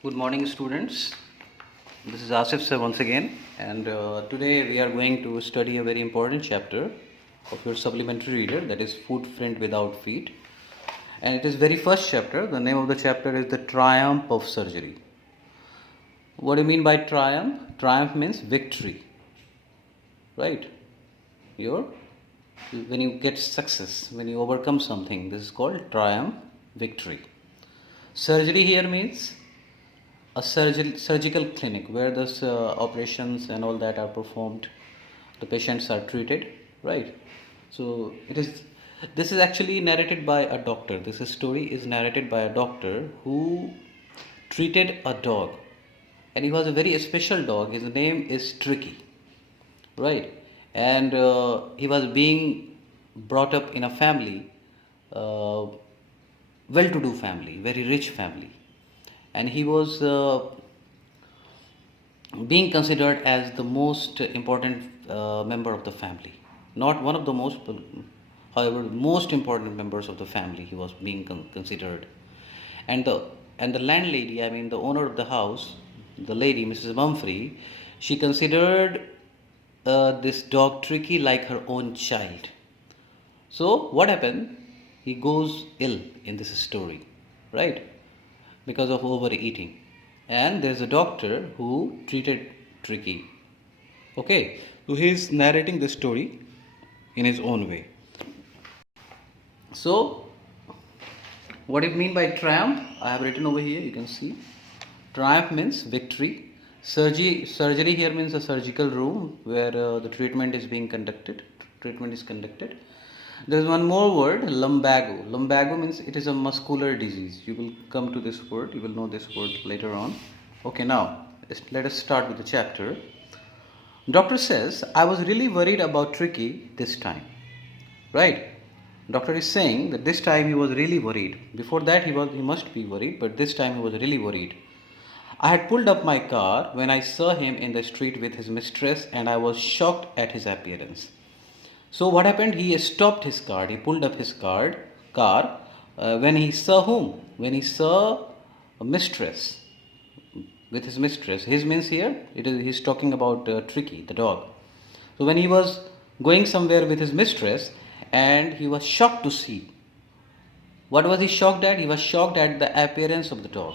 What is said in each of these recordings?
Good morning, students. This is Asif sir once again, and today we are going to study a very important chapter of your supplementary reader, that is Footprint Without Feet. And it is very first chapter. The name of the chapter is The Triumph of Surgery. What do you mean by triumph? Triumph means victory, right? When you get success, when you overcome something, this is called triumph, victory. Surgery here means a surgical clinic where the operations and all that are performed, the patients are treated, right? So this is actually narrated by a doctor. This story is narrated by a doctor who treated a dog, and he was a very special dog. His name is Tricky, right? And he was being brought up in a family, well-to-do family, very rich family, and he was being considered as the most important member of the family. Not one of the most, but however, most important members of the family he was being considered. And the landlady, I mean the owner of the house, the lady, Mrs. Mumphrey, she considered this dog Tricky like her own child. So what happened? He goes ill in this story, right? Because of overeating. And there's a doctor who treated Tricky. Okay, so he's narrating the story in his own way. So, what do you mean by triumph? I have written over here, you can see. Triumph means victory. Surgery here means a surgical room where the treatment is being conducted. There is one more word, lumbago. Lumbago means it is a muscular disease. You will come to this word. You will know this word later on. Okay, now let us start with the chapter. Doctor says, I was really worried about Tricky this time. Right? Doctor is saying that this time he was really worried. Before that he must be worried, but this time he was really worried. I had pulled up my car when I saw him in the street with his mistress, and I was shocked at his appearance. So what happened? He stopped his car. He pulled up his car when he saw whom? When he saw a mistress, with his mistress. His means here, he's talking about Tricky, the dog. So when he was going somewhere with his mistress, and he was shocked to see. What was he shocked at? He was shocked at the appearance of the dog.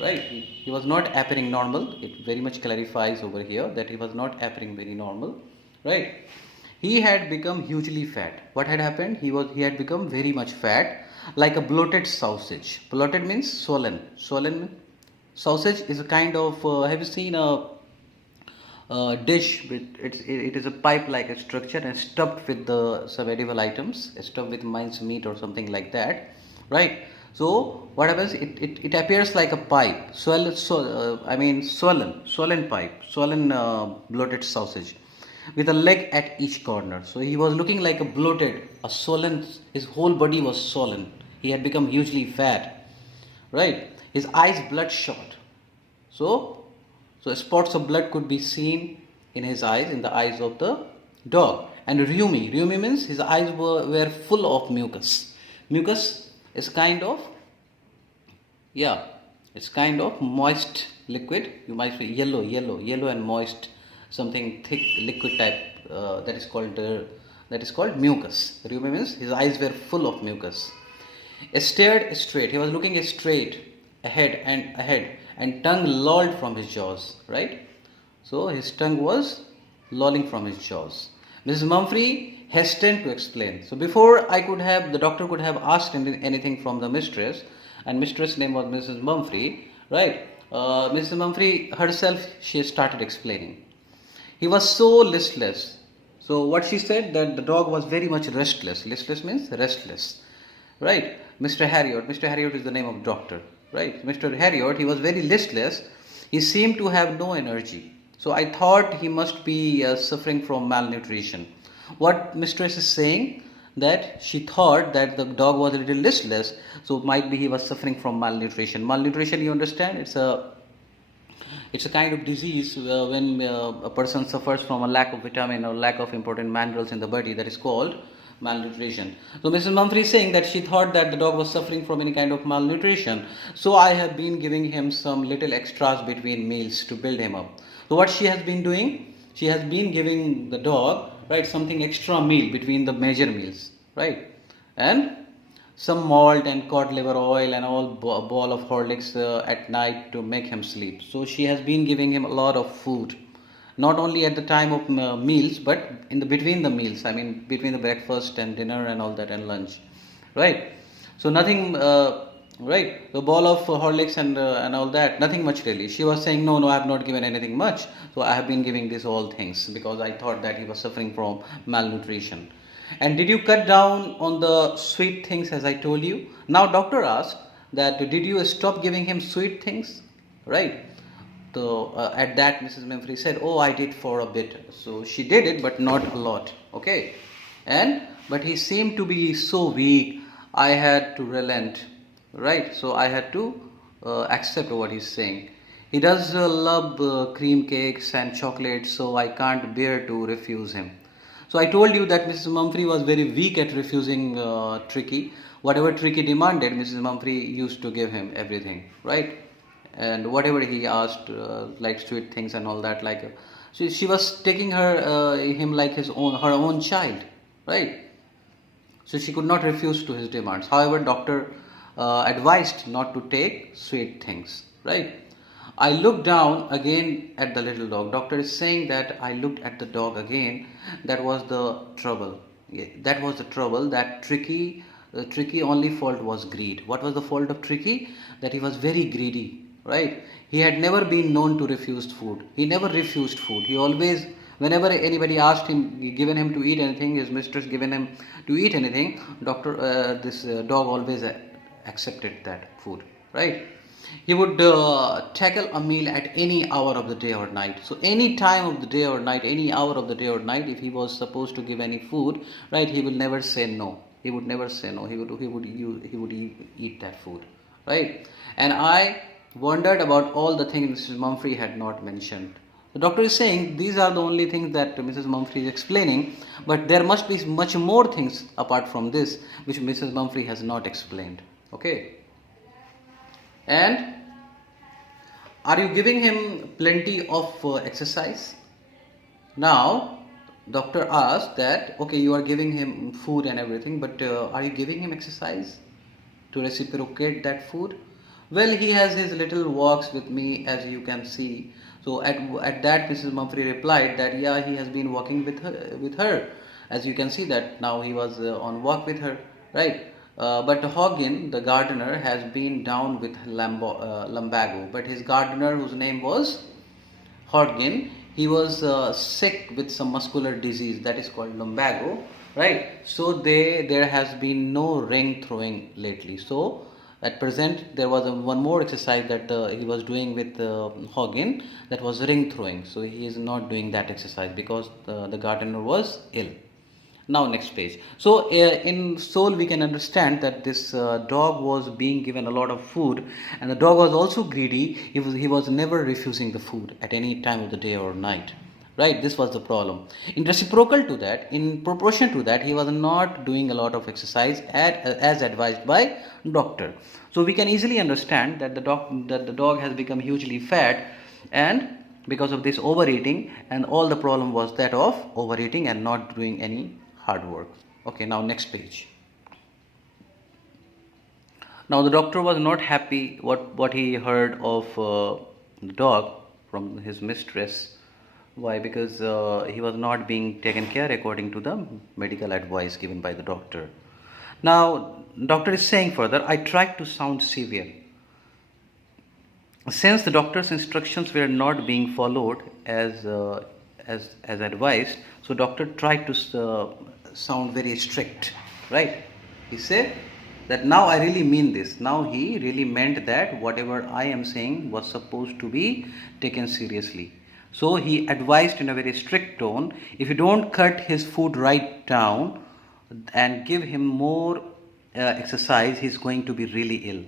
Right? He was not appearing normal. It very much clarifies over here that he was not appearing very normal. Right? He had become hugely fat. What had happened? He had become very much fat, like a bloated sausage. Bloated means swollen. Sausage is a kind of. Have you seen a dish? It is a pipe-like a structure and stuffed with some edible items, stuffed with minced meat or something like that, right? So what happens? It appears like a pipe, swollen pipe, bloated sausage, with a leg at each corner. So he was looking like a swollen, his whole body was swollen. He had become hugely fat, right? His eyes bloodshot. So spots of blood could be seen in his eyes, in the eyes of the dog. And rheumy means his eyes were full of mucus. Mucus is kind of moist liquid. You might say yellow and moist, something thick liquid type, that is called mucus. Rheumy means his eyes were full of mucus. Stared straight. He was looking straight ahead, and tongue lolled from his jaws, right? So his tongue was lolling from his jaws. Mrs. Mumphrey hastened to explain. So before the doctor could have asked anything from the mistress, and mistress name was Mrs. Mumphrey, right? Mrs. Mumphrey herself, she started explaining. He was so listless. So what she said, that the dog was very much restless. Listless means restless, right? Mr. Harriot is the name of doctor, right? Mr. Harriot, he was very listless. He seemed to have no energy. So I thought he must be suffering from malnutrition. What mistress is saying, that she thought that the dog was a little listless, so might be he was suffering from malnutrition. Malnutrition, you understand, it's a kind of disease when a person suffers from a lack of vitamin or lack of important minerals in the body. That is called malnutrition. So Mrs. Mumphrey is saying that she thought that the dog was suffering from any kind of malnutrition. So I have been giving him some little extras between meals to build him up. So what she has been doing? She has been giving the dog, right, something extra meal between the major meals, right, and some malt and cod liver oil and all ball of Horlicks at night to make him sleep. So she has been giving him a lot of food, not only at the time of meals, but in the between the meals. I mean, between the breakfast and dinner and all that and lunch, right? So nothing, right? The ball of Horlicks and all that, nothing much really. She was saying, no, I have not given anything much. So I have been giving this all things because I thought that he was suffering from malnutrition. And did you cut down on the sweet things as I told you? Now doctor asked that did you stop giving him sweet things, right? So at that Mrs. Mumphrey said, oh, I did for a bit. So she did it, but not a lot. Okay. But he seemed to be so weak. I had to relent, right? So I had to accept what he's saying. He does love cream cakes and chocolates, so I can't bear to refuse him. So I told you that Mrs. Mumphrey was very weak at refusing Tricky. Whatever Tricky demanded, Mrs. Mumphrey used to give him everything, right? And whatever he asked, like sweet things and all that, like she was taking him like her own child, right? So she could not refuse to his demands. However, doctor advised not to take sweet things, right? I looked down again at the little dog. Doctor is saying that I looked at the dog again. That was the trouble. That was the trouble. That Tricky only fault was greed. What was the fault of Tricky? That he was very greedy, right? He had never been known to refuse food. He never refused food. He always, whenever anybody asked him, given him to eat anything, his mistress given him to eat anything, this dog always accepted that food, right? He would tackle a meal at any hour of the day or night. So any time of the day or night, any hour of the day or night, if he was supposed to give any food, right, he will never say no. He would never say no. He would eat that food, right? And I wondered about all the things Mrs. Mumphrey had not mentioned. The doctor is saying these are the only things that Mrs. Mumphrey is explaining, but there must be much more things apart from this which Mrs. Mumphrey has not explained. Okay. And are you giving him plenty of exercise? Now, doctor asked that, okay, you are giving him food and everything, but are you giving him exercise to reciprocate that food? Well, he has his little walks with me, as you can see. So at that, Mrs. Mumphrey replied that, yeah, he has been walking with her. As you can see that now he was on walk with her, right? But Hoggin, the gardener, has been down with lumbago. But his gardener, whose name was Hoggin, he was sick with some muscular disease that is called lumbago, right? So there has been no ring throwing lately. So at present there was one more exercise that he was doing with Hoggin, that was ring throwing. So he is not doing that exercise because the gardener was ill. Now next page. So in Soul we can understand that this dog was being given a lot of food, and the dog was also greedy. He was never refusing the food at any time of the day or night, right? This was the problem. In reciprocal to that, in proportion to that, he was not doing a lot of exercise as advised by doctor. So we can easily understand that the dog has become hugely fat, and because of this overeating, and all the problem was that of overeating and not doing any hard work. Okay, now next page. Now the doctor was not happy what he heard of the dog from his mistress. Why? Because he was not being taken care according to the medical advice given by the doctor. Now doctor is saying further, I tried to sound severe. Since the doctor's instructions were not being followed as advised, so doctor tried to sound very strict, right? He said that now I really mean this. Now he really meant that whatever I am saying was supposed to be taken seriously. So he advised in a very strict tone, if you don't cut his food right down and give him more exercise, he's going to be really ill.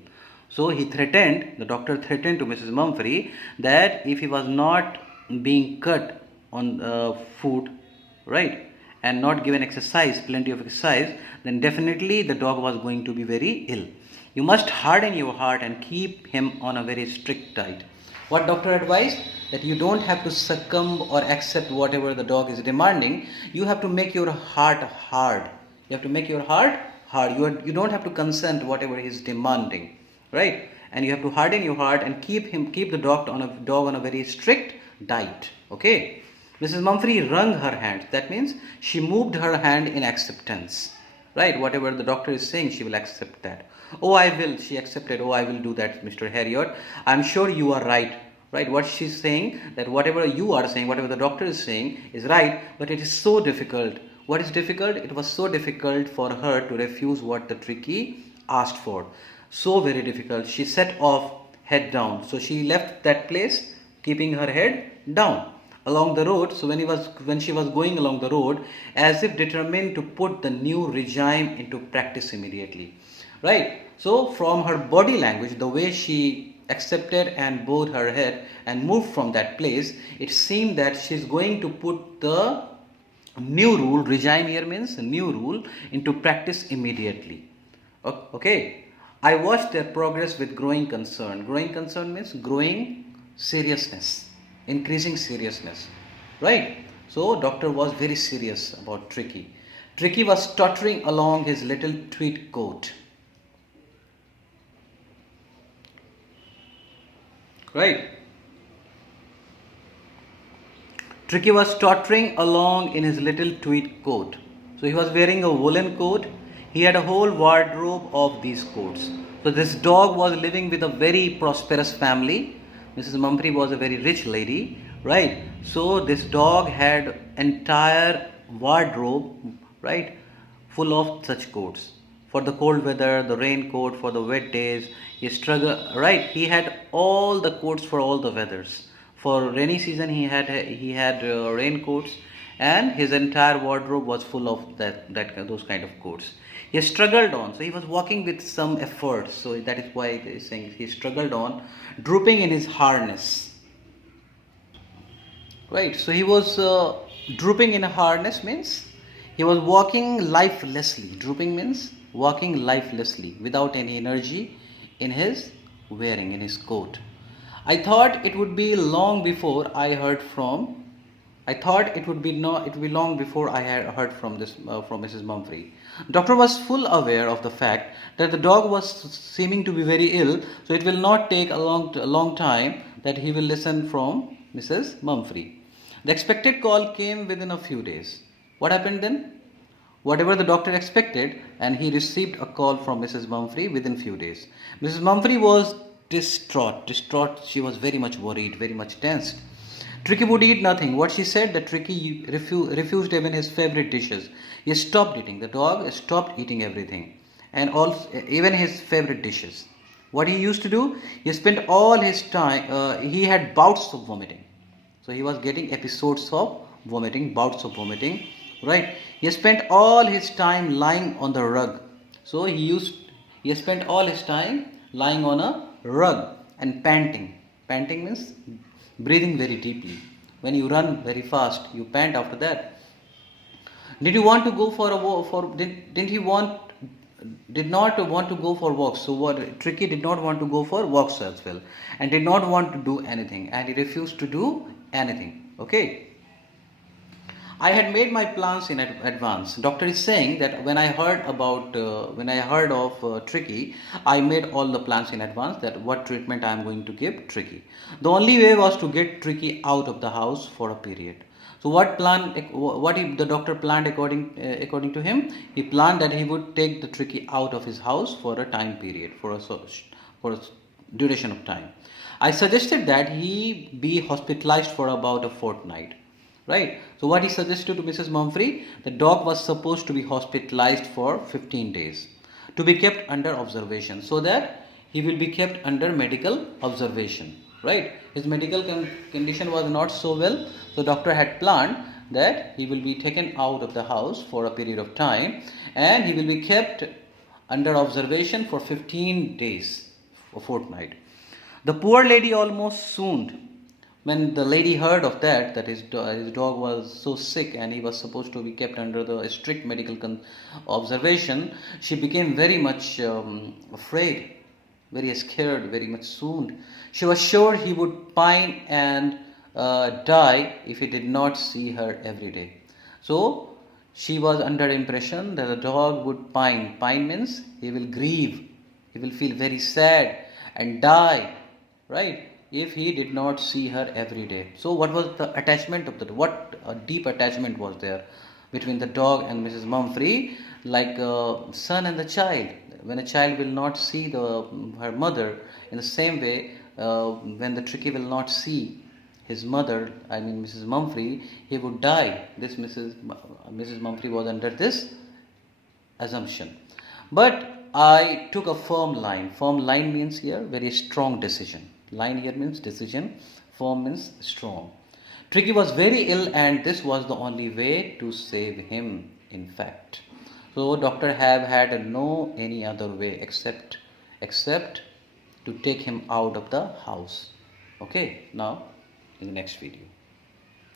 So the doctor threatened to Mrs. Mumphrey that if he was not being cut on food, right, and not given exercise, plenty of exercise, then definitely the dog was going to be very ill. You must harden your heart and keep him on a very strict diet. What doctor advised? That you don't have to succumb or accept whatever the dog is demanding. You have to make your heart hard. You have to make your heart hard. You don't have to consent whatever he is demanding, right? And you have to harden your heart and keep the dog on a very strict diet. Okay. Mrs. Mumphrey wrung her hand. That means she moved her hand in acceptance. Right? Whatever the doctor is saying, she will accept that. Oh, I will. She accepted. Oh, I will do that, Mr. Harriot. I'm sure you are right. Right? What she's saying, that whatever you are saying, whatever the doctor is saying is right, but it is so difficult. What is difficult? It was so difficult for her to refuse what the Tricky asked for. So very difficult. She set off head down. So she left that place keeping her head down along the road. So when she was going along the road, as if determined to put the new regime into practice immediately. Right? So from her body language, the way she accepted and bowed her head and moved from that place, it seemed that she's going to put the new rule, regime here means new rule, into practice immediately. Okay. I watched their progress with growing concern. Growing concern means growing seriousness, increasing seriousness, right? So doctor was very serious about Tricky. Tricky was tottering along his little tweed coat, right? Tricky was tottering along in his little tweed coat. So he was wearing a woolen coat. He had a whole wardrobe of these coats. So this dog was living with a very prosperous family. Mrs. Mumphrey was a very rich lady, right? So this dog had entire wardrobe, right, full of such coats. For the cold weather, the raincoat, for the wet days, he struggled, right? He had all the coats for all the weathers. For rainy season, he had raincoats, and his entire wardrobe was full of those kind of coats. He struggled on, so he was walking with some effort. So that is why it is saying he struggled on, drooping in his harness. Right. So he was drooping in a harness means he was walking lifelessly. Drooping means walking lifelessly without any energy in his wearing, in his coat. I thought it would be long before I heard from. I thought it would be long before I had heard from Mrs. Mumphrey. Doctor was full aware of the fact that the dog was seeming to be very ill, so it will not take a long time that he will listen from Mrs. Mumphrey. The expected call came within a few days. What happened then? Whatever the doctor expected, and he received a call from Mrs. Mumphrey within few days. Mrs. Mumphrey was distraught. She was very much worried, very much tensed. Tricky would eat nothing. What she said, that Tricky refused even his favorite dishes. He stopped eating. The dog stopped eating everything, and also even his favorite dishes. What he used to do, he spent all his time. He had bouts of vomiting. So he was getting episodes of vomiting, bouts of vomiting, right? He spent all his time lying on the rug. So he spent all his time lying on a rug and panting. Panting means breathing very deeply. When you run very fast, you pant after that. Did you want to go for a walk? Did not want to go for walks. So what? Tricky did not want to go for walks as well, and did not want to do anything, and he refused to do anything. Okay. I had made my plans in advance. Doctor is saying that when I heard of Tricky, I made all the plans in advance, that what treatment I am going to give Tricky. The only way was to get Tricky out of the house for a period. So what the doctor planned according to him? He planned that he would take the Tricky out of his house for a time period, for a duration of time. I suggested that he be hospitalized for about a fortnight. Right. So what he suggested to Mrs. Mumphrey, the dog was supposed to be hospitalized for 15 days to be kept under observation, so that he will be kept under medical observation. Right. His medical condition was not so well, so doctor had planned that he will be taken out of the house for a period of time, and he will be kept under observation for 15 days, a fortnight. The poor lady almost swooned When the lady heard of that his dog was so sick and he was supposed to be kept under the strict medical observation, she became very much afraid, very scared, very much swooned. She was sure he would pine and die if he did not see her every day. So she was under impression that the dog would pine. Pine means he will grieve, he will feel very sad and die, right, if he did not see her every day. So what was the attachment of the, what a deep attachment was there between the dog and Mrs. Mumphrey, like a son and the child. When a child will not see her mother, in the same way, when the Tricky will not see his mother, I mean Mrs. Mumphrey, he would die. This Mrs. Mumphrey was under this assumption. But I took a firm line. Firm line means here very strong decision. Line here means decision. Firm means strong. Tricky was very ill and this was the only way to save him, in fact. So doctor have had no any other way except to take him out of the house. Okay, now in the next video.